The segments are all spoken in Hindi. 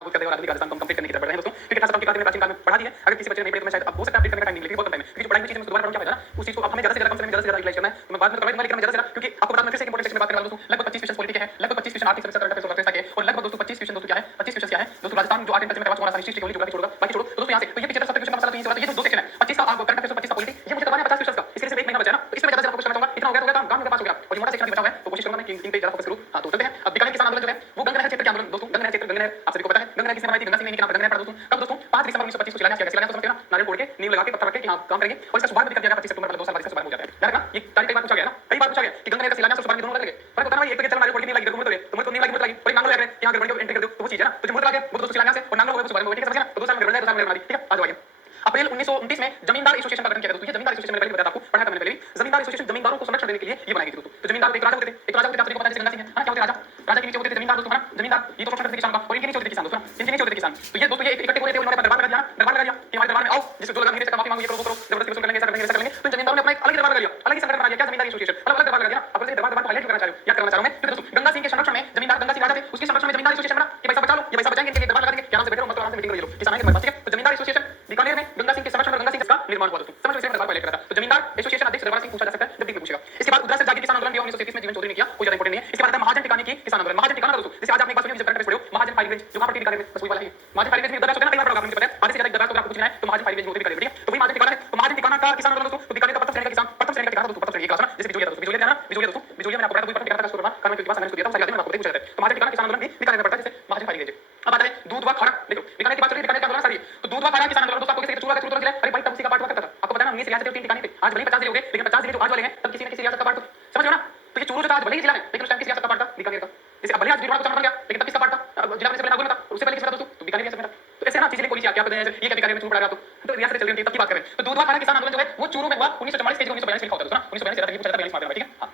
करते हैं और आगे भी राजस्थान को कंप्लीट करने की तरफ बढ़ रहे हैं दोस्तों। क्योंकि खासा की प्राचीन काल में पढ़ा दी है। अगर किसी बच्चे ने नहीं पढ़ी तो मैं शायद अब हो सकता है अपडेट करने का टाइम नहीं मिले, बहुत कम टाइम है। क्योंकि जो पढ़ाई में चीजें दोबारा पढ़ना क्या फायदा ना, उस चीज को अब हमें ज्यादा से ज्यादा कम समय में ज्यादा से ज्यादा यूटिलाइज करना है। तो मैं बाद में करवाई दूंगा, लेकिन मैं ज्यादा से ज्यादा, क्योंकि आपको बता दूं, फिर से एक इंपॉर्टेंट सेक्शन में बात करने वाला दोस्तों। लगभग 25 क्वेश्चन पॉलिटी के हैं, लगभग 25 क्वेश्चन आर्थिक समस्या करंट अफेयर्स और के, और लगभग दोस्तों 25 क्वेश्चन दोस्तों क्या है, 25 क्वेश्चन क्या है दोस्तों, राजस्थान जो आर्ट एंड कल्चर में करवा चुका, हिस्ट्री केवल ज्योग्राफी छोड़गा, बाकी छोड़ो। तो दोस्तों यहाँ से तो ये 75 क्वेश्चन का मसला तो यही होगा। ये जो दो सेक्शन है, 25 का करंट अफेयर्स और 25 का पॉलिटी, ये मुझे करवाना है 50 क्वेश्चन का। इसके लिए सिर्फ एक महीना बचा है ना, तो इसमें ज्यादा से ज्यादा फोकस करना चाहूंगा। इतना हो गया तो काम मेरे पास हो गया, और जो मोटा सेक्शन बचा हुआ है तो कोशिश करूंगा मैं कि इन पे ज्यादा फोकस करूं। हां, तो चलते हैं। अब बीकानेर किसान आंदोलन जो है वो गंगा नहर क्षेत्र के आंदोलन दोस्तों। गंगा नहर क्षेत्र, गंगा नहर आप सभी को पता है, गंगा नहर किसने बनाई थी? गंगा सिंह ने, के नाम पर गंगा नहर पड़ा दोस्तों। कब दोस्तों? 5 दिसंबर 1925 को शिलान्यास किया गया। शिलान्यास को समझते हैं ना, नारियल तोड़ के नींव लगा के पत्थर रख के कि हां काम करेंगे, और इसका शुभारंभ भी कर दिया गया 25 सितंबर, मतलब 2 साल बाद इसका शुभारंभ हो जाता है। याद रखना, ये तारीख कई बार पूछा गया ना, कई बार पूछा गया कि गंगा नहर का शिलान्यास और शुभारंभ दोनों अलग है। फर्क होता है ना भाई, एक तो चलो नारियल तोड़ के नींव लगी, तो मुझे तो नींव लगी, और एक नांगल लगा के यहां गड़बड़ी को एंट्री कर दो, तो वो चीज है ना। तो जो मुहूर्त लगा वो दोस्तों शिलान्यास है, और नांगल होगा वो शुभारंभ होगा। ठीक है, समझ गए ना? तो 2 साल में गड़बड़ी, 2 साल में बना दी। ठीक है, आ जाओ आगे। अप्रैल 1929 में जमींदार एसोसिएशन का गठन किया गया दोस्तों। ये जमींदार एसोसिएशन मैंने पहले बताया था आपको, पढ़ा था मैंने पहले भी। जमींदार एसोसिएशन जमींदारों को संरक्षण देने के लिए ये बनाई गई थी दोस्तों। तो जमींदार एक राजा होते थे, एक राजा होते थे, आप सभी को पता है, जैसे गंगा सिंह है ना, क्या होते राजा, राजा के नीचे होते थे जमींदार दोस्तों, है ना। जमींदार ये तो शोषण करते थे किसानों का, और इनके नीचे होते थे किसान दोस्तों, इनके नीचे होते थे किसान। तो ये दोस्तों ये इकट्ठे हुए थे, उन्होंने अपना दरबार लगा दिया, दरबार लगा दिया कि हमारे दरबार में आओ, जिससे जो लगा नहीं माफी मांगो, ये करो वो करो, जबरदस्ती वसूल करेंगे, ऐसा करेंगे, ऐसा करेंगे। तो जमींदारों ने अपना एक अलग दरबार लगा दिया, अलग ही संगठन बना दिया। क्या? जमींदार एसोसिएशन, अलग अलग दरबार लगा दिया। अब दरबार दरबार हाईलाइट करना चाह रहे हो, याद करना चाह रहा हूं मैं। तो दोस्तों गंगा सिंह के संरक्षण में जमींदार, गंगा सिंह राजा थे, उसके संरक्षण में जमींदार एसोसिएशन बना कि पैसा बचा लो, ये पैसा बचाएंगे, इनके लिए दरबार लगा देंगे, आराम से बैठे रहो, मतलब आराम से मीटिंग करो, किसान आएंगे तुम्हारे पास। ठीक है, तो जमींदार एसोसिएशन बीकानेर में गंगा सिंह के संरक्षण में गंगा सिंह का निर्माण हुआ दोस्तों। समझ लो, इसमें दरबार हाईलाइट करा था। तो जमींदार एसोसिएशन अध्यक्ष दरबार सिंह पूछा जा सकता है, जब भी पूछेगा। इसके बाद उधर से जाके किसान आंदोलन भी 1933 में जीवन चौधरी ने किया, कोई ज्यादा इंपॉर्टेंट नहीं है। इसके बाद आता है महाजन टिकाने की किसान आंदोलन। महाजन टिकाना दोस्तों, जैसे आज आपने एक बात सुनी, करंट अफेयर्स पढ़े हो, महाजन फाइव रेंज जो वहां पर बीकानेर में बस वही वाला है। महाजन फाइव रेंज में दरबार होता है ना, कई बार पढ़ा आपने, पता है आधे से ज्यादा दरबार तो आपको पूछना है, तो महाजन फाइव रेंज में होते बीकानेर। ठीक है, तो वही महाजन टिकाना है। तो महाजन टिकाना का किसान आंदोलन दोस्तों, तो बीकानेर का प्रथम श्रेणी का किसान, प्रथम श्रेणी का किसान दोस्तों, प्रथम श्रेणी का क्लास ना, जैसे बिजोलिया दोस्तों, बिजोलिया दोस्तों, बिजोलिया मैंने आपको बताया, प्रथम टिकाना का स्टोर कारण के पास मैंने दिया था, सारी यादें मैंने आपको पूछा जाता है। तो महाजन टिकाना किसान आंदोलन भी बीकानेर में पड़ता है, जैसे महाजन फाइव रेंज। अब आता है दूध व खाड़ा। देखो बीकानेर की बात चल रही है, बीकानेर का आंदोलन सारी है। तो दूध व खाड़ा किसान आंदोलन दोस्तों, आपको किसी चूड़ा का चूड़ा जिला, अरे भाई तब उसी का पार्ट हुआ करता था, आपको पता है ना, 19 रियासतें 3 टिकाने थे। आज भले ही 50 जिले हो गए, लेकिन 50 जिले जो आज वाले हैं तब किसी न किसी रियासत का पार्ट तो समझ रहे हो ना। तो ये चूरू जो था आज भले ही जिला है, लेकिन उस टाइम किस रियासत का पार्ट था? बीकानेर का। जैसे अब भले आज भीलवाड़ा को बन गया, लेकिन तब किसका पार्ट था? जिला में से पहले नागौर में था, उससे पहले किसका था दोस्तों? तो बीकानेर रियासत में था। तो ऐसे ना चीजें कोई क्या पता है, ये क्या बीकानेर में चूरू पड़ा रहा तो रियासत चल रही थी, तब की बात करें। तो दूध व खाड़ा किसान आंदोलन जो है वो चूरू में हुआ 1944 के 1942 लिखा होता है दोस्तों ना, 1942 ज्यादा नहीं पूछा जाता, 42 मार देना। ठीक है, हां।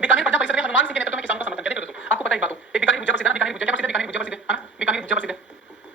बीकानेर प्रजा परिषद ने हनुमान सिंह के नेतृत्व में किसानों का समर्थन किया। देखो दोस्तों, आपको पता है एक बात हो, एक बीकानेर भुजिया प्रसिद्ध है, बीकानेर भुजिया क्या प्रसिद्ध है? बीकानेर भुजिया प्रसिद्ध है ना, बीकानेर भुजिया प्रसिद्ध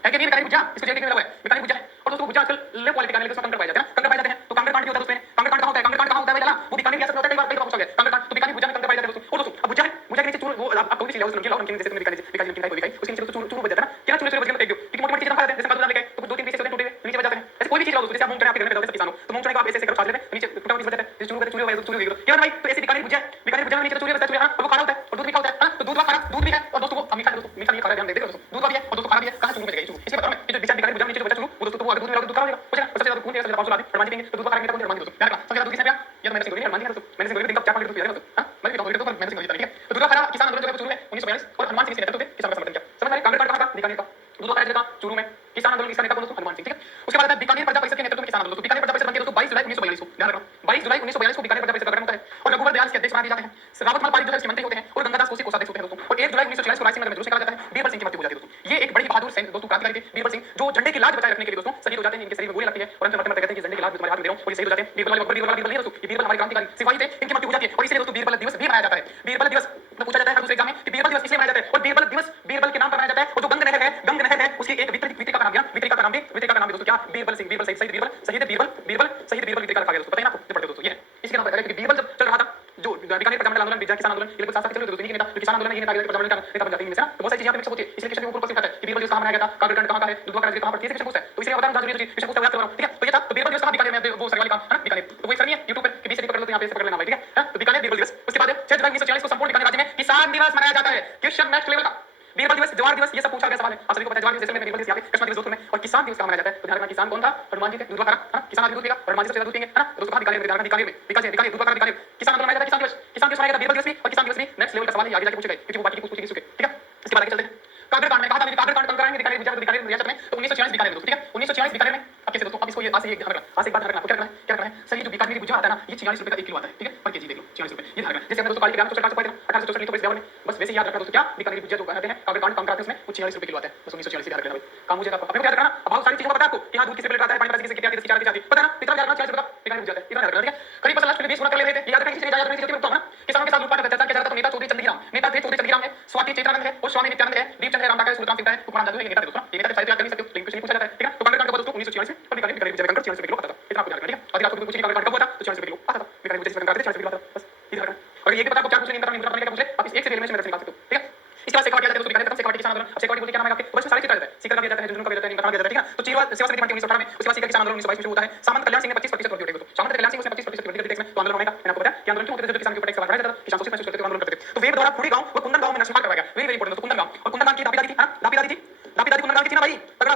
है कि नहीं? बीकानेर भुजिया, इसको जेल में लगा है, बीकानेर भुजिया है। और दोस्तों भुजिया आजकल ले क्वालिटी का नहीं, उसमें कंकर पाए जाते हैं ना, कंकर पाए जाते हैं। तो कंकर कांड भी होता है उसमें, कंकर कांड कहां होता है? कंकर कांड कहां होता है भाई? वो बीकानेर रियासत में होता है, कई बार पूछा गया कंकर कांड। तो बीकानेर भुजिया में कंकर पाए जाते हैं दोस्तों। और दोस्तों अब भुजिया है, भुजिया के नीचे चूरू, वो आप कोई भी चीज लाओ, नमकीन लाओ, नमकीन जैसे तुमने बीकानेर बीकानेर नमकीन खाई, उसके नीचे चूरू चूरू बच जाता है ना, क्या चूरू चूरू बच गया, फेंक दो, क्योंकि मोटी-मोटी चीजें खा जाते हैं, जैसे काजू बादाम लेके, तो 2-3 पीस होते हैं टूटे हुए, नीचे बच जाते हैं। ऐसे कोई भी चीज लाओ दोस्तों, जैसे आप मूंग चने आपके घर में पैदा होते हैं, सब किसान हो, तो मूंग चने को आप ऐसे-ऐसे करो, छाछ लेते हैं, नीचे टूटा हुआ पीस बच जाता है, जैसे चूरू का चूरू है, चूरू देखो क्या भाई। तो ऐसे बीकानेर भुजिया है, बीकानेर भुजिया में नीचे चूरू बचता है, चूरू, और वो खारा होता है, और दूध भी होता है ना। तो दूध का खारा, दूध भी है, और दोस्तों वो मीठा है दोस्तों, मीठा नहीं खारा, ध्यान दे दोस्तों, दूध भी है और दोस्तों खारा भी है। कहां चूरू बच गई? चूरू, इसलिए बता रहा हूं मैं, ये जो बीकानेर भुजिया में नीचे जो बचा चूरू, वो दोस्तों तो वो अगर दूध मिलाओगे, दूध खारा हो जाएगा, बचेगा, सबसे ज्यादा खून देगा, सबसे ज्यादा 500 लाख हनुमान जी देंगे, तो दूध का खारा मीठा कौन? हनुमान जी दोस्तों, ध्यान रखना। सबसे ज्यादा दूध किसने पिया? ये तो मैंने सिंह हनुमान जी ने दोस्तों, मैंने सिंह दिन का 4-5 लीटर दूध पिया है दोस्तों, हां मैं भी कहता हूं, मैंने सिंह जीता। ठीक है, तो दूध का खारा किसान आंदोलन जो है वो चूरू में 1942 और हनुमान सिंह के नेतृत्व में किसानों का समर्थन किया। समझ में आ रही? कांग्रेस कहां था? बीकानेर का। दूध का खारा जिला चूरू में, किसान आंदोलन किसका नेता कौन दोस्तों? हनुमान सिंह। ठीक है, उसके बाद आता है बीकानेर प्रजा परिषद के नेतृत्व में किसान आंदोलन। तो बीकानेर प्रजा परिषद बनती है दोस्तों 22 जुलाई 1942 को, ध्यान रखना 22 जुलाई 1942 को बीकानेर प्रजा परिषद का गठन होता है, और रघुवर दयाल इसके अध्यक्ष बना दिए जाते हैं। रावतमल पारिक जो है उसके मंत्री होते हैं, और गंगादास कोसी कोषाध्यक्ष होते हैं दोस्तों। और 1 जुलाई 1946 को रायसीन नगर में जुलूस निकाला जाता है, बीरबल सिंह की मृत्यु हो जाती है दोस्तों। ये एक बड़ी बहादुर सैनिक दोस्तों, क्रांतिकारी थे बीरबल सिंह, जो झंडे की लाज बचाए रखने के लिए दोस्तों शहीद हो जाते हैं। इनके शरीर में गोली लगती है और अंत में मरते कहते हैं कि झंडे की लाज तुम्हारे हाथ में दे रहा हूं, और ये शहीद हो जाते हैं। बीरबल वाले बीरबल नहीं है दोस्तों, ये बीरबल हमारे क्रांतिकारी सिपाही थे, इनकी मृत्यु हो जाती है। और इसलिए दोस्तों बीरबल दिवस भी मनाया जाता है। बीरबल दिवस तो पूछा जाता है हर दूसरे एग्जाम में कि बीरबल दिवस इसलिए मनाया जाता है, और बीरबल दिवस बीरबल के नाम पर मनाया जाता है। और जो गंग नहर है, गंग नहर है, उसकी एक वितरिका का नाम दिया, वितरिका का नाम भी दोस्तों क्या? बीरबल सिंह, बीरबल शहीद बीरबल, शहीद बीरबल, बीरबल शहीद बीरबल वितरिका रखा गया दोस्तों। पता है ना आपको? जो पढ़ते दोस्तों, ये है इसके नाम पर, क्योंकि बीरबल जब चल रहा था, जो बीकानेर प्रजामंडल आंदोलन, विजय किसान आंदोलन, ये लोग साथ साथ चल रहे थे दोस्तों। इनके नेता जो किसान आंदोलन है, ये नेता प्रजामंडल का नेता बन जाते हैं इनमें से ना। तो बहुत सारी चीजें यहाँ पे मिक्स होती है, इसलिए क्वेश्चन ऊपर से आता है कि बीरबल दिवस कहां मनाया गया था, कागड़ कांड कहां का है, दुधवा कांड कहां पर, ये क्वेश्चन पूछता है। तो इसलिए बता दूं जरूरी क्वेश्चन पूछता है, याद करवाओ। ठीक है, तो ये था। तो बीरबल दिवस कहां? बीकानेर में, वो सरकारी काम है ना, बीकानेर। तो वो करनी है यूट्यूब पर कि 20 से पकड़ लो, तो यहां पे से पकड़ लेना भाई। ठीक है, तो बीकानेर बीरबल दिवस। उसके बाद 6 जुलाई 1946 को संपूर्ण बीकानेर राज्य में किसान दिवस मनाया जाता है। क्वेश्चन नेक्स्ट लेवल का बीरबल दिवस, जवाहर दिवस, ये सब पूछा गया सवाल है, आप सभी को पता है। जवाहर दिवस जैसे में, बीरबल दिवस यहाँ पे, कृष्ण दिवस जोधपुर में, और किसान दिवस कहां मनाया जाता है? तो ध्यान रखना, किसान कौन था? हनुमान जी थे, दूध का खारा है ना, किसान आज दूध पिएगा, हनुमान जी सबसे ज्यादा दूध पिएंगे है ना। दोस्तों कहां? बीकानेर में, ध्यान रखना, बीकानेर में, बीकानेर दूध का खारा, बीकानेर किसान आंदोलन मनाया जाता है। किसान दिवस मनाया जाता है, बीरबल दिवस भी, और किसान दिवस भी नेक्स्ट लेवल का सवाल है, आगे जाके पूछेगा, क्योंकि वो बाकी की पूछेगी सुके। ठीक है, इसके बाद आगे चलते हैं। कागड़ कांड में कहा था कागड़ कांड कंकर आएंगे बीकानेर भुजिया बीकानेर रियासत में, तो 1946 बीकानेर में दोस्तों। ठीक है, 1946 बीकानेर में। अब कैसे दोस्तों? अब इसको ये आज से एक ध्यान रखना, आज से एक बात ध्यान रखना, क्या करना है, क्या करना है? सर ये जो बीकानेर भुजिया आता है ना, ये 46 रुपए का 1 किलो आता है। ठीक है, पर केजी देख लो, 46 रुपए, ये ध्यान रखना। जैसे हमने दोस्तों काली ग्राम सरकार से पढ़ा था 1864 लिखो इस में, बस वैसे याद रखना दोस्तों, क्या बीकानेर भुजिया जो कहते हैं कागड़ कांड कंकर आते हैं, उसमें वो 46 रुपए किलो आता है, बस 1946 याद रखना भाई। काम मुझे अपने को याद रखना। अब बहुत सारी चीजें पता है आपको कि हां दूध किसे प्लेट आता है, पानी किसे कितनी आती है, किसे आती है, पता है ना? इतना याद रखना, 46 रुपए का बीकानेर भुजिया आता है, इतना याद रखना। ठीक है, खरीफ फसल लास्ट में 20 गुना कर लेते थे, याद रखना, किसी ने याद रखना, होता है ना। किसानों के साथ लूटपाट अत्याचार किया जाता है। नेता चौधरी चंद्रीराम, नेता थे चौधरी चंद्रीराम है, स्वाति चेतनानंद है, और स्वामी नित्यानंद है, दीपचंद है, रामदास है, सुल्तान सिंह है, तुकाराम जादू है, ये नेता थे दोस्तों। ये नेता साहित्य याद कर नहीं सकते, लेकिन कुछ नहीं पूछा जाता है। ठीक है, तो कागड़ कांड कब दोस्तों? 1946 में, और बीकानेर भुजिया कंकर 46 रुपए किलो आता था, इतना आपको याद रखना। ठीक है, अगर आपको पूछे कागड़ कांड कब हुआ था, तो 46 रुपए किलो आता था, बीकानेर भुजिया कंकर 46 रुपए किलो आता था, बस ये ध्यान रखना। और ये भी पता आपको क्या पूछे, नहीं पता, नहीं पूछे, आप इस एक से एलिमिनेशन में निकाल सकते हो। ठीक है, इसके बाद शेखावाटी आता है दोस्तों, बीकानेर खत्म, शेखावाटी किसान आंदोलन। अब शेखावाटी बोलते क्या नाम है आपके? बस सारे चित्र आ जाता है, सीकर दिया जाता है, झुंझुनू का दिया जाता है, निमताना दिया जाता है, ठीक है। तो चीरवा सेवा समिति बनती है 1918 में, उसके बाद सीकर किसान आंदोलन 1922 में शुरू होता है। सामंत कल्याण सिंह ने 25% वोट दिए थे। सामंत कल्याण सिंह उसने 25% वोट दिए थे टैक्स में, तो आंदोलन होने का मैंने आपको बताया कि आंदोलन क्यों होते थे, जो किसान के ऊपर टैक्स बढ़ाया जाता था, किसान शोषित महसूस करते थे, आंदोलन करते थे। तो वेब द्वारा खुड़ी गांव व कुंदन गांव में नरसंहार करवाया गया, वेरी वेरी इंपॉर्टेंट। तो कुंदन गांव और कुंदन गांव की दाबीदारी थी, दाबीदारी थी, दाबीदारी कुंदन गांव की थी ना भाई, तगड़ा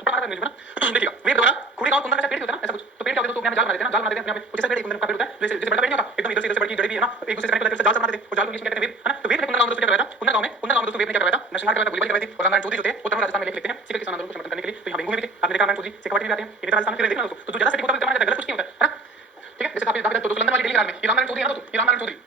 थप्पड़ मारा मुझे ना। देखिएगा वेब द्वारा खुड़ी गांव कुंदन का पेड़ होता है ना, ऐसा कुछ। तो पेड़ क्या होता है, तो जाल बना देते हैं ना, जाल बना देते हैं अपने कुछ ऐसा पेड़ कुंदन का पेड़ होता है, जैसे बड़ा पेड़ नहीं होता, एकदम इधर से बड़ी जड़ी भी है ना, एक दूसरे से कनेक्ट करके जाल बना देते हैं, और जाल को इंग्लिश में कहते हैं वेब, है ना। तो वेब ने कुंदन गांव में दोस्तों क्या करवाया था, कुंदन गांव में दोस्तों वेब ने क्या करवाया था, नरसंहार करवाया था, गोलीबारी करवाई थी। और रामनारायण चौधरी जो थे वो तमाम राजस्थान में लेख लिखते हैं सीकर किसान आंदोलन को समर्थन करने के लिए। तो यहाँ बेंगू में भी थे, आपने देखा रामनारायण चौधरी शेखावाटी में भी आते हैं, ये राजस्थान में देखना दोस्तों। तो जो ज्यादा सटीक होता है गलत कुछ नहीं होता है ना, ठीक है। जैसे दाबीदारी दोस्तों लंदन वाली डेली में ये रामनारायण चौधरी है ना, दोस्तों ये रामनारायण चौधरी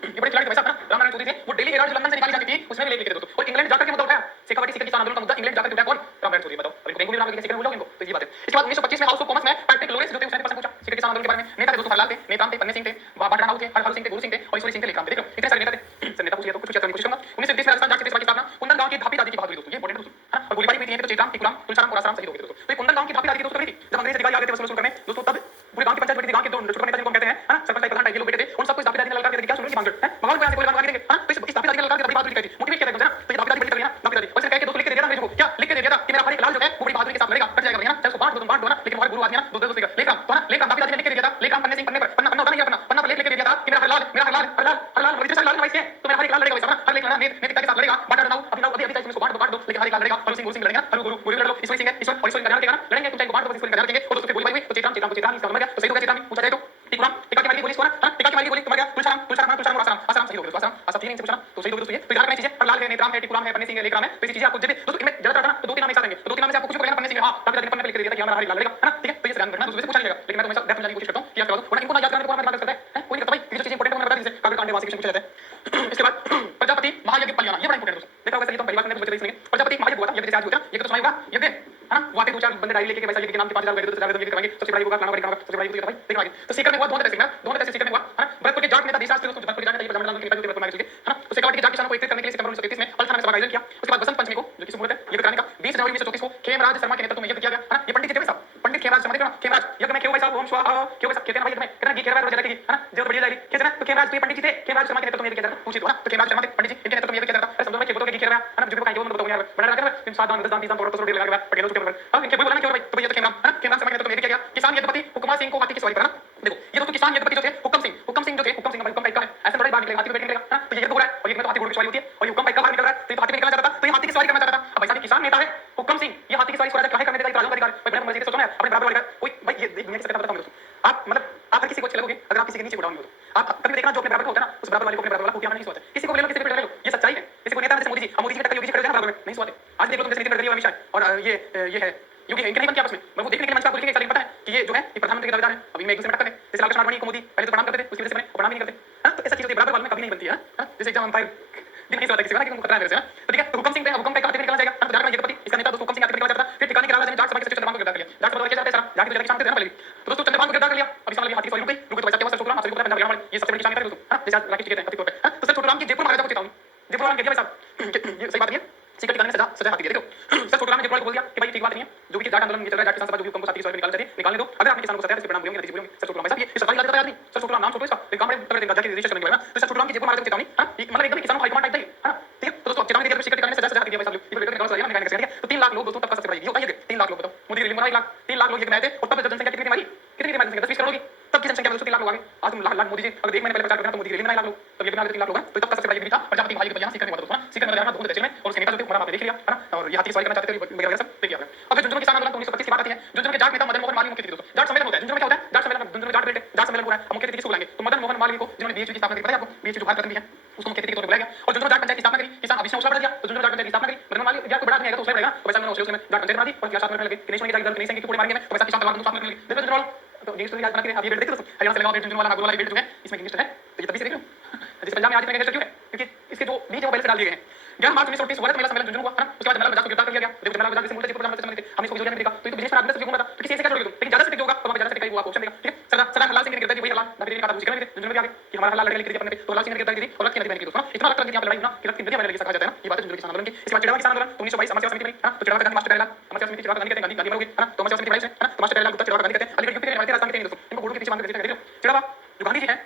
ये बड़े खिलाड़ी थे भाई साहब ना, रामनारायण चौधरी थे, वो डेली हेराल्ड जो लंदन से निकाली जाती थी उसमें भी लेख लिखे थे दोस्तों। और इंग्लैंड जाकर के मुद्दा उठाया, शेखावाटी सीकर किसान आंदोलन का मुद्दा इंग्लैंड जाकर के उठाया कौन, रामनारायण चौधरी। बताओ अभी बेंगू में नाम लेके सीकर बोलोगे इनको, तो ये बात है। इसके बाद 1925 में हाउस ऑफ कॉमन्स में पैट्रिक लोरेंस जो थे उसने प्रश्न पूछा सीकर किसान आंदोलन के बारे में। नेता थे दोस्तों हरलाल थे, नेताम थे, पन्ने सिंह थे, बाटरानाऊ थे, हरहर सिंह थे, गुरु सिंह थे और ईश्वरी सिंह थे, लेखराम थे। देखो इतने सारे नेता थे, सर नेता पूछ लिया तो कुछ पूछने की कोशिश करूंगा। 1930 में राजस्थान जाट की स्थापना, कुंदन गांव की धापी दादी की बहादुरी दोस्तों, ये इंपॉर्टेंट दोस्तों, है ना। और गोलीबारी हुई थी तो चेतराम, टिकुराम, तुलसाराम और आसाराम शहीद हो गए दोस्तों। तो ये कुंदन गांव की धापी दादी की दोस्तों थी, जब अंग्रेज अधिकारी आ गए थे वसूल करने दोस्तों, तब पूरे गांव की पंचायत बैठी थी, गांव के दो छोटे नेता जिनको कहते हैं, है ना, सरपंच प्रधान टाइप के लोग बैठे थे, उन सबको धापी दादी ने ललकार के क्या सुनो की मांग है, भगवान को यहाँ से गोली मार के देंगे, हां। तो इस धापी दादी ने ललकार के बड़ी बहादुरी कहती, मोटिवेट किया था ना। तो ये धापी दादी बड़ी तगड़ी है ना, धापी दादी और सिर्फ कह के दोस्तों लिख के दे दिया अंग्रेजों को, क्या लिख के दे दिया था कि मेरा हर एक लाल जो है वो बड़ी बहादुरी के साथ लड़ेगा, कट जाएगा भैया ना, चाहे उसको बांट दो ना, लेकिन हमारे गुरु आदमी है ना, दो दोस्तों का लेखराम तो ना, लेखराम धापी दादी ने लिख के दे दिया था, लेखराम पन्ने सिंह पन्ने पर पन्ना होता नहीं, पन्ना पर लेख के दे दिया था कि मेरा हर लाल इतने सारे लाल नवाइस हैं, तो मेरा हर एक लाल लड़ेगा भाई साहब, हर एक लाल नैतिकता के साथ लड़ेगा। बांटा अभी चाहे इसको बांट दो, लेकिन हर एक लाल लड़ेगा। हर सिंह लड़ेगा, हर गुरु लड़ लो, ईश्वरी सिंह है, ईश्वर और ईश्वरी का ध्यान रखेगा ना, लड़ेंगे तुम चाहे बांट दो, ईश्वरी का ध्यान रखेंगे। और दोस्तों गोलीबारी हुई तो चेतराम इसका मर गया, तो सही हो गया चेतराम, पूछा जाए तो टिकुराम टिका की मारी गोली इसको ना, टिका की मारी गोली मर गया, तुलसाराम और आसाराम सही हो गए दोस्तों, आसाराम तीन से पूछना तो सही हो गए दोस्तों। ये तो याद रखना चीजें, हर लाल है, नेत्राम है, टिकुराम है, पन्ने सिंह है, लेखराम है, तो ऐसी चीजें आपको जब दोस्तों इनमें ज्यादा ना तो दो तीन नाम एक साथ आएंगे, तो दो तीन नाम से आपको कुछ पहले पन्ने सिंह हां तब पन्ने पे लिख दिया था कि हमारा हर एक लाल लड़ेगा, है ना, ठीक है। तो ये ध्यान रखना दोस्तों, पूछा जाएगा, लेकिन मैं तो हमेशा डेप्थ में जाने की कोशिश करता हूं कि याद करवा दूं, वरना इनको ना याद करने को दिमाग करता है, कोई नहीं करता भाई, ये जो चीजें इंपॉर्टेंट है मैं बता दूं, जैसे काव्य कांड वासी क्वेश्चन पूछा जाता है। इसके बाद प्रजापति महायज्ञ पलियाना, ये बड़ा इंपॉर्टेंट दोस्तों, देखा होगा सर, ये तो पहली बार मैंने बच्चे सुनेंगे। प्रजापति महायज्ञ हुआ था, यज्ञ जैसे आज होता है, ये तो सुनाई होगा यज्ञ, है ना, वहां पे दो चार बंदे डायरी लेके वैसा यज्ञ के नाम पे 5000 गए तो 5000 यज्ञ करवाएंगे, सबसे बड़ा होगा खाना बड़ी खाना, सबसे बड़ा यज्ञ भाई देखा आगे। तो सीकर में हुआ दोनों तहसील में, दोनों तहसील सीकर में हुआ, है ना। भरतपुर के जाट नेता देशराज थे दोस्तों, भरतपुर के जाट नेता ये ब्राह्मण के नेता जो भरतपुर में चुके, है ना। तो शेखावाटी के जाट किसानों को एकत्रित करने के लिए सितंबर 1933 में अल्थाना में सभा का आयोजन किया। उसके बाद बसंत पंचमी को जो कि मुहूर्त है यज्ञ कराने का 20 जनवरी 1934 को खेमराज शर्मा के नेतृत्व में यज्ञ किया गया, है ना। ये पंडित थे भाई साहब, पंडित खेमराज शर्मा थे ना, खेमराज यज्ञ में क्यों भाई साहब ओम स्वाहा क्यों भाई साहब कहते हैं भाई यज्ञ में कितना घी खेमराज वजह की, है ना, जो बढ़िया जाएगी कैसे ना। तो खेमराज तो ये पंडित जी थे, खेमराज शर्मा के नेतृत्व में यज्ञ किया जाता पूछिए तो, है ना। तो खेमराज शर्मा थे पंडित जी, इनके नेतृत्व में यज्ञ किया जाता है। समझो भाई खेतों के घी खेमरा, है ना, जो भी कहेंगे वो मैं बताऊंगा यार, बड़ा लगा कर 7 दान 10 दान 20 दान और तो लगा के पटेलों के ऊपर, अब इनके कोई बोलना क्यों भाई, तो ये तो खेमराज, है ना, खेमराज शर्मा के नेतृत्व में यज्ञ किया गया। किसान यज्ञपति हुक्मा सिंह को हाथी की सवारी पर, है ना। देखो ये दोस्तों किसान यज्ञपति जो थे हुक्म सिंह जो थे, हुक्म सिंह का हुक्म का ऐसे बड़े बाहर निकलेगा, हाथी पे बैठ निकलेगा, है ना। तो ये यज्ञ हो रहा है और ये में तो हाथी घोड़े की सवारी होती है और ये हुक्म का बाहर निकल रहा है, तो ये हाथी पे निकलना चाहता था, तो ये हाथी की सवारी करना चाहता था। अब भाई साहब किसान नेता है हुक्म सिंह, ये हाथी की सवारी स्वराज काहे करने देगा, राजों का अधिकार भाई, बड़ा मर्जी से सोचो ना अपने बराबर वाले का कोई भाई, ये दुनिया की सत्ता बताऊं दोस्तों, आप मतलब आप हर किसी को अच्छे लगोगे अगर आप किसी के नीचे उड़ाओगे तो। आप कभी देखना जो अपने बराबर का होता है ना, उस बराबर वाले को अपने बराबर वाला कुटिया नहीं सोचते, किसी को ले लो किसी को ले लो, ये सच्चाई है। किसी को नेता जैसे मोदी जी, मोदी जी ने टक्कर योगी जी खड़े थे ना बराबर में, नहीं सोचते। आज देख लो तुम जैसे नीति गडकरी हमेशा, और ये है योगी इनके नहीं बनती आपस में, मैं वो देखने के लिए मंच पर बोलने के लिए पता है कि ये जो है ये प्रधानमंत्री के दावेदार है, अभी मैं एक दूसरे में टक्कर है। जैसे लालकृष्ण आडवाणी को मोदी पहले तो प्रणाम करते थे, उसकी वजह से बने प्रणाम ही नहीं करते, है ना। तो ऐसा चीज होती है बराबर वाले में कभी नहीं बनती है, ना। जैसे एग्जाम अंपायर दिन नहीं सोता किसी का कि तुमको खतरा है मेरे से, ना। तो ठीक है, तो हुक्म सिंह थे, हुक्म का हाथी पे निकलना जाएगा, तो जाट में यज्ञपति इसका नेता दोस्तों हुक्म सिंह हाथी पे निकला जाता था। फिर टिकाने के राजा ने जाट सभा के सचिव चंद्रभान को गिरफ्तार किया, जाट सभा के क्या चाहते हैं जाट के किसान थे ना पहले। तो दोस्तों चंद्रभान को गिरफ्तार कर लिया, अब इस वाले हाथी की सवारी रुक गई तो वैसा क्या हुआ, सर छोटूराम हाथी को पंजाब हरियाणा वाले ये सबसे बड़ी किसान नेता दोस्तों, है ना। जैसे राकेश टिकैत है हाथी को, है तो सर छोटूराम की जयपुर महाराजा को चेतावनी, जयपुर वाला कह दिया भाई साहब ये सही बात नहीं है, सीकर टिकाने में सजा हाथी देखो। सर छोटूराम ने जयपुर को बोल दिया कि भाई ठीक बात नहीं है, जो भी जाट आंदोलन चल रहा है, जाट किसान सभा जो भी हुक्म को साथी की सवारी निकालना चाहती है निकालने दो, अगर आपने किसानों को सताया तो परिणाम बोलेंगे, नतीजे बोलेंगे। सर छोटूराम भाई साहब ये सरकारी लाल जाता है, सर छोटूराम नाम छोटू इसका, एक काम बड़े तगड़े राजा के रजिस्टर करने के बाद ना। तो सर छोटूराम की जयपुर महाराजा को चेतावनी, है मतलब एकदम किसानों को हाईकमांड टाइप है ना, ठीक है। तो दोस्तों चेतावनी देकर सीकर टिकाने में सजा हाथी दिया भाई साहब, ये बेटे निकाल सजा मैंने कहने का। तो 3 लाख लोग दोस्तों तब का सबसे बड़ा ये होता है, 3 लाख लोग बताओ, मोदी रैली में 3 लाख लोग ये बनाए थे, और तब जनसंख्या कितनी थी हमारी, कितनी थी हमारी जनसंख्या 10-20 करोड़ की, तब की जनसंख्या में 3 लाख लोग आ गए। आज तुम लाख मोदी जी अगर 1 महीने पहले प्रचार करते हैं तो मोदी रैली में 9 लाख लोग, तब ये बना 3 लाख लोग हैं। तो तब का सबसे बड़ा ये था प्रजापति भाई के यहाँ सीकर में हुआ दोस्तों, सीकर में जाना दोनों तहसील में, और उसके नेता जो थे हमारा आपने देख लिया, है ना। और ये हाथी सवारी करना चाहते थे वगैरह सब देखिए आपने। अब झुंझुनू किसान आंदोलन 1925 की बात आती है, झुंझुनू के जाट नेता मदन मोहन मालवीय मुख्य अतिथि दोस्तों। जाट सम्मेलन होता है झुंझुनू में, क्या होता है जाट सम्मेलन, झुंझुनू जाट बेल्ट है, जाट सम्मेलन हो रहा है, मुख्य अतिथि किसको बुलाएंगे, तो मदन मोहन मालवीय को, जिन्होंने बीएचपी की स्थापना की, पता है आपको, बीएचपी जो भारत रत्न भी है उसको मुख्य अतिथि के तौर पर बुलाया गया। और झुंझुनू जाट पंचायत की स्थापना करी, किसान अभिषेक हौसला बढ़ा दिया, तो झुंझुनू जाट पंचायत की स्थापना करी, मदन मालवीय या कोई बड़ा आदमी आएगा तो उसमें रहेगा, तो वैसा उन्होंने उसमें जाट पंचायत बना दी, और क्या साथ में लगे गणेश में जाकर गणेश के पूरे मारेंगे, तो वैसा किसान तलवार साथ में लगे। देखो झुंझुनू तो गैंगस्टर की राज बना के आप ये बेल्ट देखो दोस्तों, हरियाणा से लगा बेल्ट, झुंझुनू वाला नागौर वाला बेल्ट जो है इसमें गैंगस्टर है, तो ये तभी से देख लो। जिस पंजाब में आज इतने गैंगस्टर क्यों है, क्योंकि इसके जो बीज है वो पहले से डाल दिए गए हैं। 11 मार्च 1929 वर्ल्ड महिला सम्मेलन झुंझुनू हुआ, है ना। उसके बाद जमनालाल बजाज को गिरफ्तार कर लिया गया, देखो जमनालाल बजाज से मुल्ला जी को प्रधानमंत्री सम्मानित थे, हमने इसको वीडियो में देखा। तो ये तो बिजनेस में आदमी से घूम रहा था, तो किसी ऐसे का छोड़ दो, लेकिन ज्यादा से होगा तो वहां पे ज्यादा से कहीं वो आपको ऑप्शन देगा, ठीक है। सरदार हरलाल सिंह ने गिरफ्तार की, वही हरलाल नदी ने कहा था, उसके झुंझुनू में आ गए कि हमारा हरलाल लड़का लिख दिया अपने पे, तो हरलाल सिंह ने गिरफ्तार की थी और रक्त की नदी बन गई दोस्तों। इतना रक्त की लड़ाई ना कि रक्त की नदी बन गई कहा जाता है ना, ये बात है झुंझुनू किसान आंदोलन की। इसके बाद चिड़वा किसान आंदोलन 1922 अमर सेवा समिति बनी, है ना। तो चिड़वा का गांधी मास्टर प्यारेलाल, अमर सेवा समिति चिड़वा का गांधी कहते हैं, गांधी मरोगे, है ना। तो अमर सेवा समिति बनी है ना, तो मास्टर प्यारेलाल गुप्ता चिड़वा का गांधी कहते हैं, अलीगढ़ यूपी के रहने वाले राजस्थान के थे दोस्तों, इनको गुरु के पीछे बांध के देखो चिड़वा जो गांधी जी है,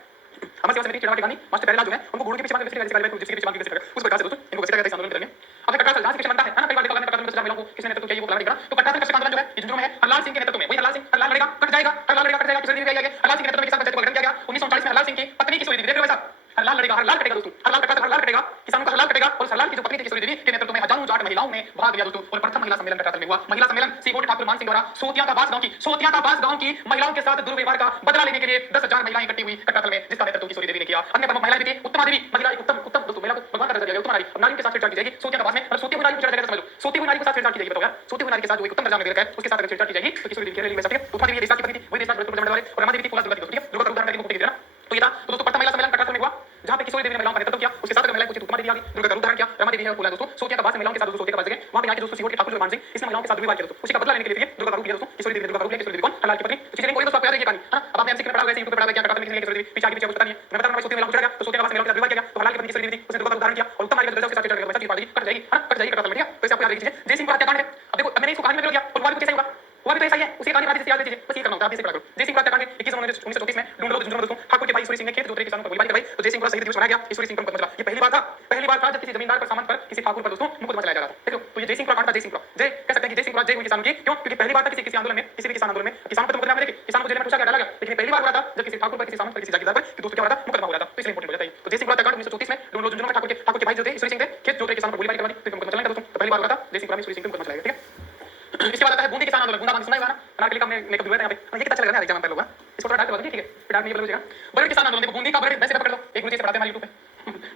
अमर सेवा समिति चिड़वा के गांधी मास्टर प्यारेलाल जो है उनको गुरु के पीछे बांध के जिसके पीछे बांध के उस प्रकार से दोस्तों इनको वैसे कहते हैं आंदोलन करेंगे। अब कटरा जहां से बनता है ना, कई बार देखा आपने कटरा में सजा मिला को किसने नेतृत्व तो क्या ये वो फलाना ढिमकाना, तो कट्टाधर कष्ट आंदोलन जो है ये झुंझुनू में है, हरलाल सिंह के नेतृत्व में, वही हरलाल लड़ेगा, कट जाएगा, हरलाल लड़ेगा, कट जाएगा, किशोरी देवी भी आई है, हरलाल सिंह के नेतृत्व में किसान पंचायत को गठन किया गया 1939 में। हरलाल सिंह की पत्नी किशोरी देवी, देख रहे हो ऐसा, हरलाल लड़ेगा, हरलाल कटेगा दोस्तों, हरलाल कटा तो हरलाल कटेगा, किसानों का हरलाल कटेगा, और हरलाल की जो पत्नी थी किशोरी देवी के नेतृत्व में हजारों जाट महिलाओं ने भाग लिया दोस्तों, और प्रथम महिला सम्मेलन कटाधर में हुआ। महिला सम्मेलन सीबोर्ड ठाकुर मान सिंह द्वारा सोतिया का बास गांव की महिलाओं के साथ दुर्व्यवहार का बदला लेने के लिए 10,000 महिलाएं इकट्ठी हुई कटाधर में, जिसका नेतृत्व किशोरी देवी ने किया। अन्य प्रमुख महिलाएं भी थी, उत्तमा देवी, महिला उत्तम उत्तम दोस्तों, महिला को भगवान का दर्जा दिया गया, उत्तमा नारी, अब नारी के साथ छेड़छाड़ की जाएगी सोतिया का बास में, मतलब सोती हुई नारी को छेड़ा जाएगा, समझ लो, सोती हुई नारी के साथ छेड़छाड़ की जाएगी, बताओ यार, सोती हुई नारी के साथ जो एक उत्तम दर्जा में दे रखा है उसके साथ अगर छेड़छाड़ की जाएगी तो किशोरी देवी के लिए ले सकती है। उत्तमा देवी देशा की पत्नी थी, वही देशा भरतपुर जमने वाले, और रमा देवी थी फूला दुर्गा की दोस्तों, ठीक है, दुर्गा का उदाहरण करके मुक्ति दे देना। तो ये था तो दोस्तों प्रथम महिला सम्मेलन कटाधर में हुआ, जहां पे किशोरी देवी ने महिलाओं का नेतृत्व किया, उसके साथ अगर महिलाएं कुछ उत्तमा देवी आ गई, दुर्गा का उदाहरण किया, रमा देवी है फूला दोस्तों, सोतिया का बास महिलाओं के साथ दोस्तों सोतिया का बास जगह वहां पे आके दोस्तों सीहोर के ठाकुर मान सिंह इसने महिलाओं के साथ दुर्व्यवहार किया दोस्तों, उसी का बदला लेने के लिए दुर्गा का रूप लिया दोस्तों, किशोरी देवी ने दुर्गा का रूप लिया, किशोरी देवी कौन, हरलाल की पत्नी। तो चीजें कोई दोस्तों आपको याद है ये कहानी, हां, अब आपने एमसीक्यू में पढ़ा होगा, यूट्यूब पे पढ़ा होगा, क्या कटाधर में किसने किशोरी देवी पीछे आगे पीछे कुछ पता नहीं है, मैं बता रहा हूं भाई, सोती महिलाओं को छेड़ा गया तो सोतिया का बास महिलाओं के साथ दुर्व्यवहार किया गया, तो हरलाल की पत्नी किशोरी देवी थी, उसने दुर्गा का उदाहरण किया, और उत्तम नारी का दर्जा उसके साथ छेड़ा गया, वैसा चीज बात कट जाएगी, हां, कट जाएगी कटाधर में, ठीक है। तो इसे आपको याद रखिए, जय सिंह का हत्याकांड है, अब देखो मैंने इसको कहानी में बोल दिया, और हुआ भी कुछ ऐसा ही होगा, हुआ भी तो ऐसा ही है, उसी कहानी से याद रखिए, बस ये करना होता है, आप इसे पढ़ा करो। जय सिंह का हत्याकांड 21 नवंबर 1934 में ढूंढ लो झुंझुनू में दोस्तों, ठाकुर के भाई ईश्वरी सिंह ने खेत जोतने किसानों पर गोलीबारी करवाई, तो जय सिंह का शहीद दिवस मनाया गया, ईश्वरी सिंह पर मुकदमा चला। ये पहली बार था जब किसी जमींदार पर, सामंत पर, किसी ठाकुर पर दोस्तों मुकदमा चलाया जा रहा था, देखो। तो ये जय सिंह का कांड था, जय सिंह का जय कह सकते हैं कि जय सिंह का जय हुई किसानों की, क्यों? क्योंकि पहली बार था किसी आंदोलन में, किसी भी किसान आंदोलन में किसानों पर मुकदमा में, देखिए किसानों को जेल में पूछा गया, डाला गया, लेकिन पहली बार हुआ था जब किसी ठाकुर पर, किसी सामंत पर, किसी जागीरदार पर कि दोस्तों क्या हुआ था, मुकदमा हुआ था, तो इसलिए इंपॉर्टेंट हो जाता है। तो जय सिंह का हत्याकांड 1934 में ढूंढ लो झुंझुनू में ठाकुर के भाई जो थे ईश्वरी सिंह थे, खेत जोत रहे किसानों पर गोलीबारी करवाई, तो मुकदमा चलाएगा दोस्तों, तो पहली बार हुआ था जय सिंह का ईश्वरी सिंह पर मुकदमा चलाएगा, ठीक है। इसके बाद आता है बूंदी किसान आंदोलन, बूंदाबांदी सुना होगा ना, अनारकली का हमने कभी हुआ था यहाँ पे, ये कितना अच्छा लग रहा है एग्जाम में लोग, इसको थोड़ा डाल के ठीक है, फिर डाल नहीं बोलिएगा। बरगढ़ किसान आंदोलन, देखो बूंदी का बरगढ़ वैसे पकड़ लो, एक गुरुजी से पढ़ाते हैं हमारे यूट्यूब पे,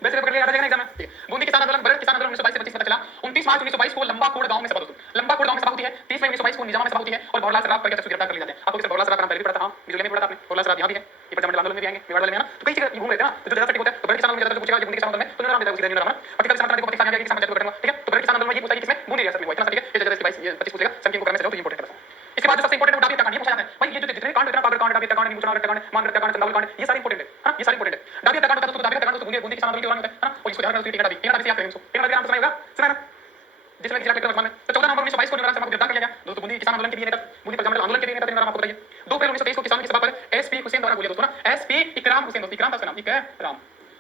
वैसे पकड़ लिया जाएगा एग्जाम में, ठीक है। बूंदी किसान आंदोलन, बरगढ़ किसान आंदोलन 1922 से 25 पता चला। 29 मार्च 1922 को लंबा कोड़ गांव में सभा होती है, लंबा कोड़ गांव में सभा होती है। 30 मई 1922 को निजामा में सभा होती है, और भवरलाल सराफ पर गिरफ्तार कर लिया जाता है। आपको भवरलाल सराफ का नाम पहले भी पढ़ा था, बिजली में पढ़ा था आपने, भवरलाल सराफ यहाँ भी है, ये प्रजामंडल आंदोलन में भी आएंगे, मेवाड़ वाले में ना, तो कई चीजें घूम लेते हैं ना, तो जो ज्यादा सटीक होता है। तो बरगढ़ किसान आंदोलन में पूछेगा बूंदी किसान आंदोलन में, तो नाम देता है उसका नाम, पट्टिका किसान आंदोलन को पट्टिका किसान पंचायत को गठन हुआ, ठीक है। तो बरगढ़ किसान आंदोलन में ये पूछा कि किसमें, बूंदी रियासत में हुआ, इतना सटीक है, ये जगह 22 25 पूछेगा, संख्या को करने से जाओ तो इंपॉर्टेंट है। इसके बाद जो सबसे इंपॉर्टेंट है डाबी हत्याकांड, ये पूछा जाता है भाई, ये जो जितने कांड होते हैं, पागड़ कांड, डाबी हत्याकांड, नीमच हत्याकांड, मानगढ़ हत्याकांड, चंदावल कांड, ये सारे इंपॉर्टेंट है, हां, ये सारे इंपॉर्टेंट है। डाबी हत्याकांड होता है तो डाबी हत्याकांड तो बूंदी किसान आंदोलन के दौरान होता है, हां, और इसको ध्यान रखना, डाबी से याद करेंगे इसको, नाम तो सुना होगा, सुना ना, जिसमें जिला कलेक्टर वर्तमान में। तो 14 नवंबर 1922 को निवरान शर्मा को गिरफ्तार किया गया दोस्तों, बूंदी किसान आंदोलन के लिए नेता, बूंदी प्रजामंडल आंदोलन के लिए नेता निवरान आपको बताइए। 2 अप्रैल 1923 को किसानों की सभा पर एसपी हुसैन द्वारा गोलियां दोस्तों ना, एसपी इकराम हुसैन दोस्तों, इकराम था उसका नाम,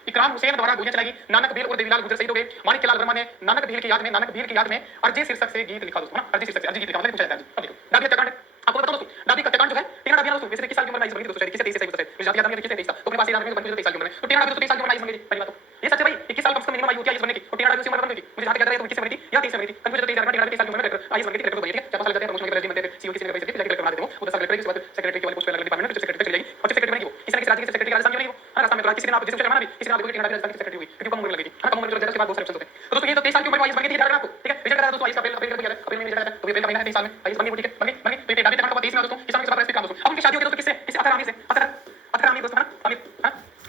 इकराम हुसैन द्वारा गोलियां चलाई। नानक भील और देवीलाल गुजर शहीद हो गए। माणिक लाल वर्मा ने नानक भील की याद में अर्जी शीर्षक से गीत लिखा दोस्तों ना, अर्जी शीर्षक से अर्जी गीत लिखा, मतलब पूछा जाता है। अब देखो डाबी हत्याकांड आपको बताओ दोस्तों, डाबी हत्याकांड जो है, टीना डाबी दोस्तों वैसे 21 साल की उम्र में आई बनी दोस्तों, शायद 21 से 23 साल की जाति याद नहीं, 23 तो अपने पास याद नहीं, बन 23 साल की उम्र में, तो टीना डाबी दोस्तों 23 साल की उम्र में आई बनी, पहली बात तो ये सच है भाई, 21 साल कम से कम मिनिमम आयु होती है इस बनने की, और टीना डाबी उसी उम्र में बनी थी, मुझे जहां तक याद है तो 21 से बनी थी या 23 से बनी थी, कंफ्यूजन तो 23 टीना डाबी 23 साल की उम्र में आई बनी थी, कलेक्टर बनी थी, 4 साल जाते हैं प्रमोशन के रेजिमेंट देते सीओ किसी ने पैसे कलेक्टर बना देते वो 10 साल कलेक्टर के बाद सेक्रेटरी के वाले पोस्ट पे अलग डिपार्टमेंट में सेक्रेटरी चली जाएगी, और सेक्रेटरी बनेगी वो, किसी न किसी राज्य के सेक्रेटरी राजस्थान की बनेगी वो, हां राजस्थान में तो किसी ने आप जिसको चलाना भी, किसी ने आप देखो टीना डाबी राजस्थान की सेक्रेटरी हुई, क्योंकि कम उम्र में लगी थी, हां कम उम्र में लगी, उसके बाद बहुत सारे ऑप्शन होते हैं। तो दोस्तों ये तो 23 साल की उम्र में आई बनी थी, याद रखना आपको, ठीक है। रिजल्ट आया दोस्तों 22 अप्रैल अप्रैल में रिजल्ट आया, तो ये पहला महीना है 23 साल में आई बनी, ठीक है, बनी तो ये डाबी हत्याकांड का 23 में दोस्तों किसानों के साथ काम दोस्तों। अब उनकी शादी हो गई दोस्तों, किससे, किसी अतरामी से, अतरामी दोस्तों, हां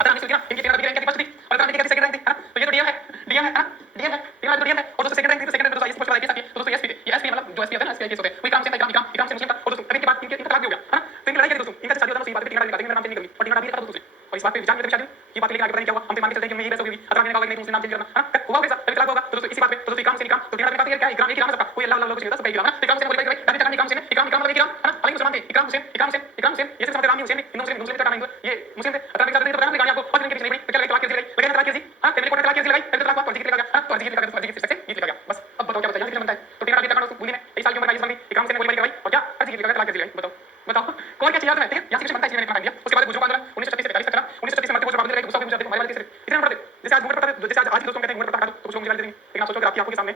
अतरामी से ना, इनकी टीना डाबी रैंक की फर्स्ट थी, और अतरामी की सेकंड रैंक थी, हां, तो ये तो डीएम है, टीना डाबी डीएम है, और दोस्तों सेकंड रैंक थी, सेकंड रैंक दोस्तों आईएएस पोस्ट पर आई थी, तो दोस्तों एसपी थे, ये एसपी मतलब जो एसपी होता है ना, एसपी होते हैं, वही इकराम से मुस्लिम था, और दोस्तों इनके बाद इनका तलाक भी हो गया, हां, तो इनकी लड़ाई कर दोस्तों, इनका शादी होता है, सही बात है, टीना डाबी नाम चेंज करनी, और टीना डाबी का दोस्तों, और इस बात पे विचार करते शादी ये बात लेकर आगे पता नहीं क्या हुआ, हम तो मान के चलते हैं कि ये बस होगी, अतरामी ने कहा कि नहीं तुमसे नाम चेंज करना, हां हुआ कैसा, तभी तलाक होगा, तो दोस्तों इसी बात पे तो दोस्तों इकराम तो टीना डाबी ने कहा यार क्या इकराम, एक इकराम सबका कोई अल्लाह कुछ नहीं होता, सब इकराम है, इकराम से बोले भाई डाबी हत्याकांड इकराम से, इकराम मतलब इकराम, हां अलग मुसलमान थे, इकराम हुसैन ये सिर्फ राम हुसैन हिंदू मुस्लिम का नाम है, ये मुस्लिम थे, अतरामी का तो नाम गाड़ी आपको पता नहीं किसी ने पड़ी, क्या तलाक कैसे लगाई, लेकिन तलाक कैसे, हां फैमिली कोर्ट तलाक कैसे लगाई, फिर तलाक हुआ, अर्जी लिखा गया, हां तो अर्जी लिखा गया, अर्जी के से गीत लिखा गया, बस अब बताओ क्या बताइए, बनता है तो टीना डाबी हत्याकांड बूंदी में 23 साल की उम्र में आई बनी, इकराम हुसैन ने गोलीबारी करवाई, और क्या अर्जी लिखा गया, तलाक कैसे लगाई, बताओ कौन क्या चाहिए आता है, ठीक है, यहां से कुछ बनता है, इसलिए मैंने बना दिया। उसके बाद गुजरात आंदोलन 1936 से 45 तक चला, 1936 में मध्य प्रदेश में बाबू गुस्सा में गुजरात हमारे वाले तीसरे इतने नंबर थे, जैसे आज मुझे पता है, जैसे आज दोस्तों कहते हैं मुझे पता है तो कुछ लोग मुझे गाली देंगे, लेकिन आप सोचो कि आपकी आंखों के सामने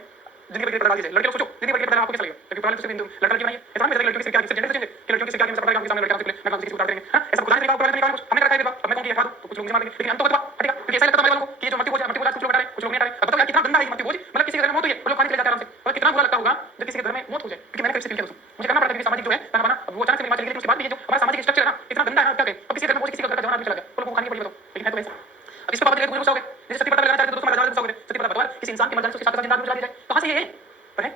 जिंदगी भर की बता दीजिए, लड़के लोग सोचो जिंदगी भर की बता आपको कैसा लगेगा, क्योंकि पुराने हिंदू लड़का की बनाइए ऐसा नहीं, लड़कियों की सिर्फ क्या जेंडर चेंज कि लड़कियों की सिर्फ क्या सबका के सामने लड़का के मैं काम किसी को करेंगे, हां ऐसा खुदा नहीं कहा, पुराने तरीका हमने रखा है, अब मैं कौन किया तो कुछ लोग मुझे मारेंगे, लेकिन हम तो बता ठीक है, क्योंकि ऐसा लगता है हमारे वालों को कि जो मट्टी बोझ कुछ लोग हटा रहे, कुछ लोग नहीं हटा रहे, अब बताओ यार कितना गंदा है मट्टी बोझ, मतलब किसी के घर में मौत हुई है, वो लोग खाने चले जाते हैं आराम से, और कितना बुरा लगता होगा जब किसी के घर में मौत हो जाए, क्योंकि मैंने कभी फील किया दोस्तों, मुझे करना पड़ता है, क्योंकि सामाजिक जो है खाना बनाना, अब वो अचानक से मेरी मां चली गई, लेकिन उसके बाद भी ये जो हमारा सामाजिक स्ट्रक्चर है ना इतना गंदा है ना, क्या कहें, अब किसी के घर में किसी का घर का जवान आदमी चला गया तो लोगों को खानी पड़ी, बताओ, लेकिन है तो वैसा। अब इस पर बात करें तो गुस्सा हो गए, जैसे सती पता लगाना चाहते हैं दोस्तों, मजा गुस्सा हो गए, सती पता बतवा किसी इंसान की मर जाने से उसके साथ जिंदा आदमी चला दिया जाए, कहां से ये है पर है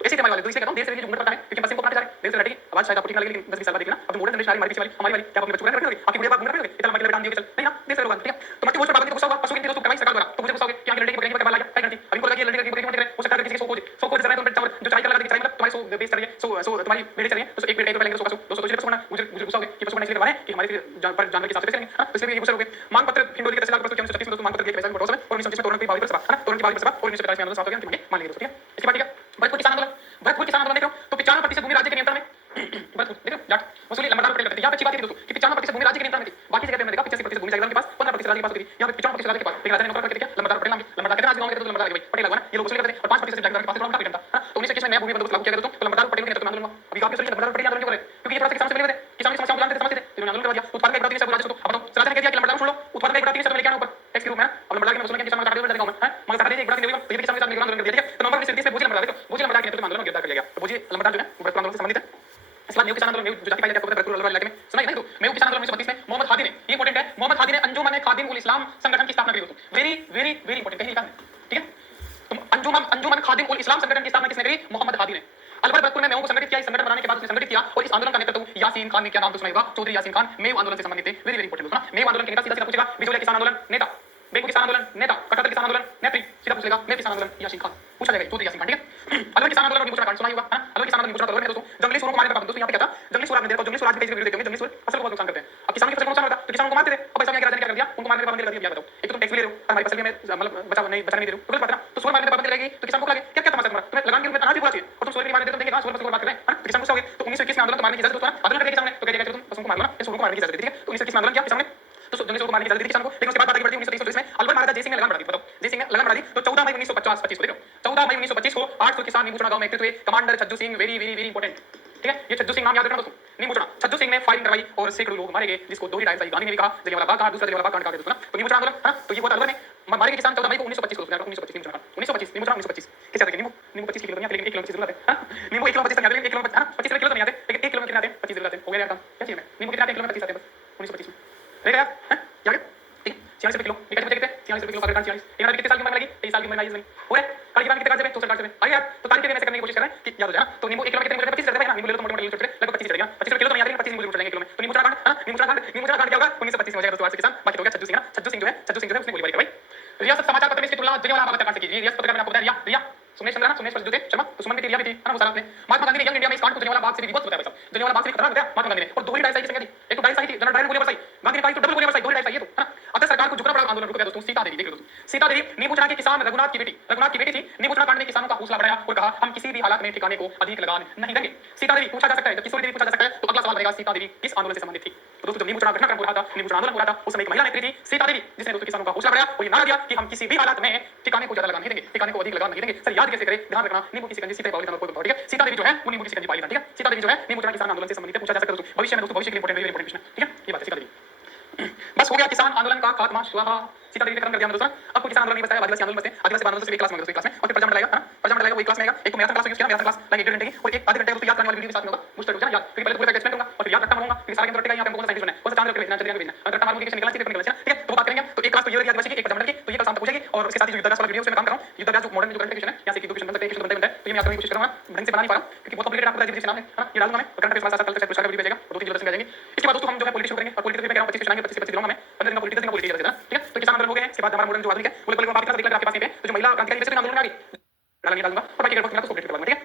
ऐसे हमारे वाले, तो इसलिए कहता हूं देर से देखिए जो उम्र पड़ता है, क्योंकि बस इनको काटते जा रहे हैं, देर से लड़ेगी आवाज शायद आपको ठीक ना लगे, लेकिन 10-20 साल बाद देखिए ना, अब मॉडर्न जनरेशन हमारी पीछे वाली हमारी क्या आप अपने बच्चों को रखोगे, आपकी बुढ़िया बाप घूम रहे होगे, इतना मतलब डाल दियोगे, चल नहीं ना देर से लोग, ठीक है। तो मत वो पाबंदी गुस्सा होगा, पशु की दोस्तों करवाई सरकार द्वारा, तो मुझे गुस्सा हो गया कि आगे लड़की बकरी का बाल आ गया, क्या करती अभी को लगी लड़की की बकरी देख रहे हो, सरकार किसी को सो को जरा तो चावल जो चाय का लगा चाय मतलब तुम्हारी सो बेच चल रही है, सो तुम्हारी बेड़े चल रही है, तो एक बेड़े को लेंगे 200 200 पशु होना, मुझे गुस्सा हो गया कि पशु इसलिए करवा रहे हैं कि हमारे जानवर के हिसाब से बेचेंगे, हां तो इसलिए ये गुस्सा हो गया। मांग पत्र हिंदोली के तहसीलदार पर 1936 में दोस्तों मांग पत्र दिए पैसा फोटो में, और 1936 में तोरण की बावली पर सभा, हां तोरण की बावली पर सभा, और 1945 में आंदोलन समाप्त हो गया, मान लीजिए दोस्तों, ठीक है। इसके बाद ठीक है भरतपुर किसान आंदोलन देख लो, में दोस्त लागू किया गया दोस्तों, तो लंबरदार पटेल के नेतृत्व में आंदोलन हुआ। अभी आपके सोचिए लंबरदार पटेल आंदोलन क्यों करे, क्योंकि ये थोड़ा सा किसान से मिले थे, किसान की समस्याओं को जानते थे, समझते थे, तो इन्होंने आंदोलन करवा दिया। उत्पादन का एक बड़ा 3 से अब तो स्वराज ने कह दिया कि लंबरदार छोड़ लो, उत्पादन का एक बड़ा 3 से लेके आना ऊपर टैक्स के रूप में। अब लंबरदार के वसूल किया किसान का काट देगा गांव में, है मगर सरकार ने एक बड़ा 3 देगा, तो ये किसान के साथ मिलकर आंदोलन कर दिया, ठीक है। तो नवंबर 1930 में बोझी लंबरदार देखो, बोझी लंबरदार के नेतृत्व में आंदोलन गिरफ्तार कर लिया गया। तो बोझी लंबरदार जो है वो आंदोलन से संबंधित है। इसके बाद मेऊ किसान आंदोलन, मेऊ जो जाति पाई जाती है भरतपुर अलवर इलाके में, सुना नहीं तो मेऊ किसान आंदोलन 1932 में मोहम्मद हादी ने, ये इंपॉर्टेंट है, मोहम्मद हादी ने अंजुमन खादिम उल इस्लाम संगठन की स्थापना की दोस्तों, वेरी वेरी वेरी इंपॉर्टेंट कहीं लिखा है, ठीक है। तो अंजुमन खादिम उल इस्लाम संगठन की स्थापना किसने करी? मोहम्मद हादी ने। अलवर भरतपुर में मेऊ को संगठित किया, इस संगठन बनाने के बाद उसने संगठित किया और इस आंदोलन का नेतृत्व यासीन खान ने किया। नाम तो सुना होगा, चौधरी यासीन खान, मेऊ आंदोलन से संबंधित थे, वेरी वेरी इंपॉर्टेंट दोस्तों। मेऊ आंदोलन के नेता सीधा सीधा पूछेगा, बिजोलिया किसान आंदोलन नेता, बेगू किसान आंदोलन नेता, कटहल किसान आंदोलन नेत्री, सीधा पूछेगा मेऊ किसान आंदोलन यासीन खान, पूछा जाएगा चौधरी यासीन खान, ठीक है। अलवर किसान आंदोलन निमुचना कांड सुना होगा, है ना, अलवर किसान आंदोलन निमुचना कांड है दोस्तों, जंगली सुअरों को मारने का दोस्तों, यहाँ पे क्या था, जंगली सुअर आपने देखा, जंगली सुअर आज भी कई जगह वीडियो देखे होंगे, जंगली सुअर फसल को बहुत नुकसान करते हैं। अब किसान की फसल को नुकसान होता है तो किसानों को मारते थे, अब ऐसा क्या कर दिया, उनको मारने का पाबंदी लगा दी। बताओ, एक तो तुम टैक्स भी ले रहे हो और हमारी फसल में मतलब बचाने नहीं दे रहे हो, तो गलत बात है ना। तो सुअर मारने का पाबंदी लगेगी तो किसान को लगे क्या क्या तमाशा तुम्हारा, तुम्हें लगान के रूप में अनाज भी बोला चाहिए और तुम सुअर की मारने देते हो, देंगे कहां सुअर फसल को बात कर रहे हैं, है ना। तो किसान गुस्सा हो गए, तो 1921 में आंदोलन मारने की इजाजत दोस्तों, आंदोलन करके किसान ने तो कह दिया कि तुम पशुओं को मार लो ना, सुअरों को मारने की इजाजत दी, ठीक है। तो 1921 में आंदोलन किया किसान ने, तो जंगली सुअर को मारने की इजाजत दी किसान को, लेकिन उसके बाद बात आगे बढ़ती है 1930 में अलवर महाराजा जय सिंह ने लगान बढ़ा दी। बताओ, जय सिंह ने लगान बढ़ा दी तो 14 मई 1925 को देखो, 14 मई 1925 को 800 किसान नीमूचना गांव में एकत्रित हुए। Commander Chhajju Singh, very very very important, ठीक है। ये छज्जू सिंह नाम याद रखना दोस्तों, नीमूचना छज्जू सिंह ने फायरिंग करवाई और सैकड़ों लोग मारे गए, जिसको दोहरी टाइम्स आई। गांधी ने भी कहा जलियांवाला बाग कहा, दूसरा जलियांवाला बाग कांड कहा गया दोस्तों ना। तो नीमूचना आंदोलन, है ना, तो ये हुआ अलवर में, मारे गए किसान 14 मई को 1925 को, 1925 नीमूचना 1925 किस तरह के नींबू 25 किलो नहीं आते, लेकिन 1 किलो की जरूरत है, नींबू 1 किलो 25 तक आते, 1 किलो 25 किलो तो नहीं आते, लेकिन 1 किलो में कितने आते हैं, 25 किलो आते हैं। हो गया यार काम, क्या चाहिए हमें, नींबू कितने आते हैं, 1 किलो में 25 आते हैं बस 1925 में, रहेगा यार, है क्या गया, ठीक है। 46 रुपए किलो, निकल के कितने 46 रुपए किलो का 46, एक आदमी कितने साल की उम्र में लगी, 23 साल की उम्र में आई नहीं हो रहा है। काली की कितने काट से 64 काट से आइए यार, तो तारीख के दिन ऐसे करने की कोशिश कर रहे हैं कि याद हो जाए ना। तो नींबू 1 किलो में कितने 25 रहते हैं ना, नींबू ले लो तो मोटे-मोटे छोटे लगभग 25 चलेगा, 25 किलो तो नहीं आते, 25 नींबू चलेंगे किलो में। तो नींबू कांड, है ना, नींबू कांड क्या होगा 1925 में हो जाएगा दोस्तों। आज से किसान बाकी हो गया छज्जू सिंह, छज्जू सिंह जो है उसने गोलीबारी करवाई। रियासत समाचार पत्र में इसकी तुलना जलियांवाला बाग हत्याकांड से की। रियासत पत्रकार मैंने आपको बताया, रिया सुमेश चंद्रा, सुमेश जो थे शर्मा, तो सुमन भी थी, रिया भी थी, है ना, वो साथ में। महात्मा गांधी ने यंग इंडिया में इस कांड को जलियांवाला बाग से भी विभत्स बताया भाई साहब, जलियांवाला बाग से भी खतरनाक बताया महात्मा गांधी ने। और दोहरी डाइस आई की संख्या थी, एक तो डाइस आई थी जनरल डायर ने गोली बरसाई, गांधी ने कहा तो डबल गोली बरसाई, दोहरी डाइस आई है तो, है ना। अब सरकार को झुकना पड़ा, आंदोलन रुक गया दोस्तों। सीता देवी देख लो दोस्तों, सीता देवी नीमूचना के किसान रघुनाथ की बेटी थी। नीमूचना कांड ने किसानों का हौसला बढ़ाया और कहा हम किसी भी हालात में ठिकाने को अधिक लगान नहीं देंगे। सीता देवी पूछा जा सकता है, जब किशोरी देवी पूछा जा सकता है तो अगला सवाल बनेगा सीता देवी किस आंदोलन से संबंधित थी। तो दोस्तों जब नीमूचना घटनाक्रम हो रहा था, नीमूचना आंदोलन हो रहा था, उस समय एक महिला नेत्री थी सीता देवी, जिसने दोस्तों किसानों का हौसला बढ़ाया और ये नारा दिया कि हम किसी भी हालात में ठिकाने को ज्यादा लगान नहीं देंगे, ठिकाने को अधिक लगान नहीं देंगे। सर याद कैसे करें, ध्यान रखना, नींबू की शिकंजी सीता बावली का कोई बताओ, ठीक है। सीता देवी जो है वो नींबू की शिकंजी पाई, ठीक है। सीता देवी जो है नीमूचना किसान आंदोलन से संबंधित है, पूछा जा सकता है दोस्तों भविष्य में, दोस्तों भविष्य के लिए इंपॉर्टेंट, वेरी इंपॉर्टेंट प्रश्न, ठीक है। ये बात है सीता देवी। बस हो गया किसान आंदोलन का खात्मा, स्वाहा। सीता देवी ने खत्म कर दिया दोस्तों। अब कोई किसान आंदोलन नहीं बचा है, आदिवासी आंदोलन बचे। आदिवासी आंदोलन से एक क्लास में दोस्तों, एक क्लास में और फिर प्रजामंडल आएगा, प्रजामंडल आएगा, वो एक क्लास में आएगा। एक तो मैराथन क्लास यूज किया, मैराथन क्लास लाएंगे 1.5 घंटे की और एक आधे घंटे दोस्तों याद करने वाली वीडियो के साथ में होगा, मुझे रुक जाना याद, क्योंकि पहले तो पूरा एक्सप्लेन करूंगा और फिर याद रखता रहूंगा, क्योंकि सारे के अंदर रटेगा यहाँ पे हमको साइंटिस्ट बनना है, कौन सा चांद रख के भेजना है, चंद्रयान भेजना है, अगर मारूंगी निकलना चाहिए, पेपर निकलना चाहिए, ठीक है। तो वो बात करेंगे। तो एक क्लास तो ये रही आदिवासी की, एक प्रजामंडल की, तो ये कल शाम तक हो जाएगी। और उसके साथ ही जो युद्धाभ्यास वाला वीडियो उसमें काम कर रहा हूं, युद्धाभ्यास जो मॉडर्न जो करंट क्वेश्चन है, यहाँ से एक दो क्वेश्चन बनते हैं, बनता है, तो ये मैं याद करने की कोशिश करूंगा, ढंग से बना नहीं पा रहा हूं क्योंकि बहुत कॉम्प्लिकेटेड आपको बताया नाम है ना, ये डालूंगा मैं करंट अफेयर्स वाला साथ कल से वीडियो भेजेगा और 2-3 वीडियो आ जाएंगे। इसके बाद दोस्तों हम जो है पॉलिटिक्स करेंगे और पॉलिटिक्स में कह रहा हूं 25 क्वेश्चन आएंगे, 25 दूंगा मैं 15 दिन का पॉलिटिक्स देना, पॉलिटिक्स देना, ठीक है। तो किसान आंदोलन हो गए हैं, इसके बाद हमारा मॉडर्न जो आधुनिक है वो लगभग आपके पास नहीं पे, तो जो महिला क्रांतिकारी वैसे भी आंदोलन में आ गई डालूंगा और बाकी के वक्त में तो ठीक है।